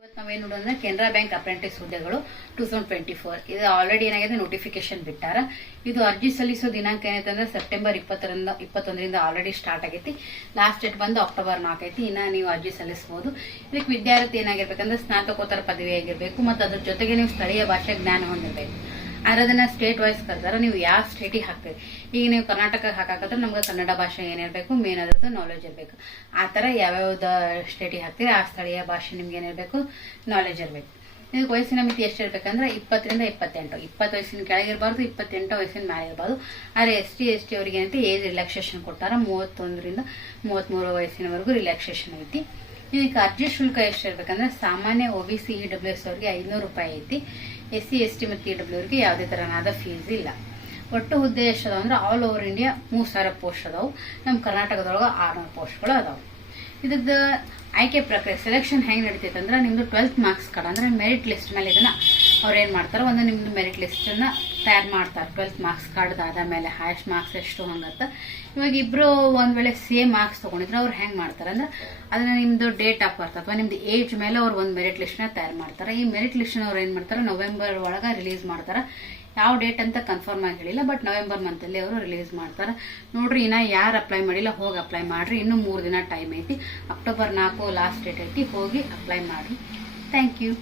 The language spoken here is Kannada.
ಇವತ್ತು ನಾವೇನು ನೋಡೋದ್ರೆ ಕೆನರಾ ಬ್ಯಾಂಕ್ ಅಪ್ರೆಂಟಿಸ್ ಹುದ್ದೆಗಳು 2024 ಇದು ಆಲ್ರೆಡಿ ಏನಾಗಿದೆ ನೋಟಿಫಿಕೇಶನ್ ಬಿಟ್ಟಾರ. ಇದು ಅರ್ಜಿ ಸಲ್ಲಿಸೋ ದಿನಾಂಕ ಏನೈತೆ ಸೆಪ್ಟೆಂಬರ್ 21ರಿಂದ ಆಲ್ರೆಡಿ ಸ್ಟಾರ್ಟ್ ಆಗೈತಿ. ಲಾಸ್ಟ್ ಡೇಟ್ ಬಂದು ಅಕ್ಟೋಬರ್ 4 ಐತಿ. ಇನ್ನ ನೀವು ಅರ್ಜಿ ಸಲ್ಲಿಸಬಹುದು. ಇದಕ್ಕೆ ವಿದ್ಯಾರ್ಥಿ ಏನಾಗಿರ್ಬೇಕಂದ್ರೆ ಸ್ನಾತಕೋತ್ತರ ಪದವಿ ಆಗಿರ್ಬೇಕು ಮತ್ತು ಅದ್ರ ಜೊತೆಗೆ ನೀವು ಸ್ಥಳೀಯ ಭಾಷೆ ಜ್ಞಾನ ಹೊಂದಿರಬೇಕು. ಆದ್ರೆ ಅದನ್ನ ಸ್ಟೇಟ್ ವೈಸ್ ಕರ್ದಾರ, ನೀವು ಯಾವ ಸ್ಟೇಟಿಗೆ ಹಾಕ್ತೀರಿ. ಈಗ ನೀವು ಕರ್ನಾಟಕ ಹಾಕಾಕಂದ್ರೆ ನಮ್ಗೆ ಕನ್ನಡ ಭಾಷೆ ಏನಿರಬೇಕು, ಮೇನ್ ಅದ್ರದ್ದು ನಾಲೆಜ್ ಇರಬೇಕು. ಆ ಥರ ಯಾವ್ಯಾವ್ದು ಸ್ಟೇಟಿಗೆ ಹಾಕ್ತೀರಿ ಆ ಸ್ಥಳೀಯ ಭಾಷೆ ನಿಮ್ಗೆ ಏನಿರಬೇಕು, ನಾಲೆಜ್ ಇರಬೇಕು. ಇದಕ್ಕೆ ವಯಸ್ಸಿನ ಮಿತಿ ಎಷ್ಟಿರ್ಬೇಕಂದ್ರೆ 20ರಿಂದ 28. 20 ವಯಸ್ಸಿನ ಕೆಳಗಿರಬಾರ್ದು, 28 ವಯಸ್ಸಿನ ಮೇಲೆ ಇರಬಾರ್ದು. ಆದರೆ ST ಅವರಿಗೆ ಏನಂತ ಏಜ್ ರಿಲ್ಯಾಕ್ಸೇಷನ್ ಕೊಟ್ಟಾರ. 31ರಿಂದ 33 ವಯಸ್ಸಿನವರೆಗೂ ರಿಲ್ಯಾಕ್ಸೇಷನ್ ಐತಿ. ಇದಕ್ಕೆ ಅರ್ಜಿ ಶುಲ್ಕ ಎಷ್ಟಿರ್ಬೇಕಂದ್ರೆ ಸಾಮಾನ್ಯ OBC EWS ಅವರಿಗೆ 500 ರೂಪಾಯಿ ಐತಿ. SC ST ಮತ್ತು EW ಅವರಿಗೆ ಯಾವುದೇ ತರನಾದ ಫೀಸ್ ಇಲ್ಲ. ಒಟ್ಟು ಹುದ್ದೆ ಎಷ್ಟು ಅದಾವ ಅಂದ್ರೆ ಆಲ್ ಓವರ್ ಇಂಡಿಯಾ 3000 ಪೋಸ್ಟ್ ಅದಾವು. ನಮ್ಮ ಕರ್ನಾಟಕದೊಳಗೆ 600 ಪೋಸ್ಟ್ಗಳು ಅದಾವು. ಇದ್ರದ್ದು ಆಯ್ಕೆ ಪ್ರಕ್ರಿಯೆ ಸೆಲೆಕ್ಷನ್ ಹೆಂಗ್ ನಡೀತೈತೆ ಅಂದ್ರೆ ನಿಮ್ದು 12th ಮಾರ್ಕ್ಸ್ ಕಾರ್ಡ್ ಅಂದ್ರೆ ಮೆರಿಟ್ ಲಿಸ್ಟ್ ಮೇಲೆ ಇದನ್ನ ಅವ್ರು ಏನ್ ಮಾಡ್ತಾರೆ, ಒಂದು ನಿಮ್ದು ಮೆರಿಟ್ ಲಿಸ್ಟ್ ಅನ್ನ ತಯಾರು ಮಾಡ್ತಾರೆ. 12th ಮಾರ್ಕ್ಸ್ ಕಾರ್ಡ್ ಆದ ಮೇಲೆ ಹೈಯೆಸ್ಟ್ ಮಾರ್ಕ್ಸ್ ಎಷ್ಟು ಹಂಗತ್ತ. ಇವಾಗ ಇಬ್ರು ಒಂದ್ ವೇಳೆ ಸೇಮ್ ಮಾರ್ಕ್ಸ್ ತಗೊಂಡಿದ್ರೆ ಅವ್ರು ಹೆಂಗ್ ಮಾಡ್ತಾರೆ ಅಂದ್ರೆ ಅದನ್ನ ನಿಮ್ದು ಡೇಟ್ ಆಫ್ ಬರ್ತ್ ಅಥವಾ ನಿಮ್ದು ಏಜ್ ಮೇಲೆ ಅವ್ರು ಒಂದು ಮೆರಿಟ್ ಲಿಸ್ಟ್ ನ ತಯಾರು ಮಾಡ್ತಾರೆ. ಈ ಮೆರಿಟ್ ಲಿಸ್ಟ್ ಅವ್ರು ಏನ್ ಮಾಡ್ತಾರೆ, ನವೆಂಬರ್ ಒಳಗ ರಿಲೀಸ್ ಮಾಡ್ತಾರೆ. ಯಾವ ಡೇಟ್ ಅಂತ ಕನ್ಫರ್ಮ್ ಆಗಿ ಹೇಳಿಲ್ಲ, ಬಟ್ ನವೆಂಬರ್ ಮಂತ್ ಅಲ್ಲಿ ಅವರು ರಿಲೀಸ್ ಮಾಡ್ತಾರೆ. ನೋಡ್ರಿ, ಇನ್ನ ಯಾರು ಅಪ್ಲೈ ಮಾಡಿಲ್ಲ ಹೋಗಿ ಅಪ್ಲೈ ಮಾಡ್ರಿ. ಇನ್ನು 3 ದಿನ ಟೈಮ್ ಐತಿ. ಅಕ್ಟೋಬರ್ 4 ಲಾಸ್ಟ್ ಡೇಟ್ ಐತಿ. ಹೋಗಿ ಅಪ್ಲೈ ಮಾಡ್ರಿ. Thank you.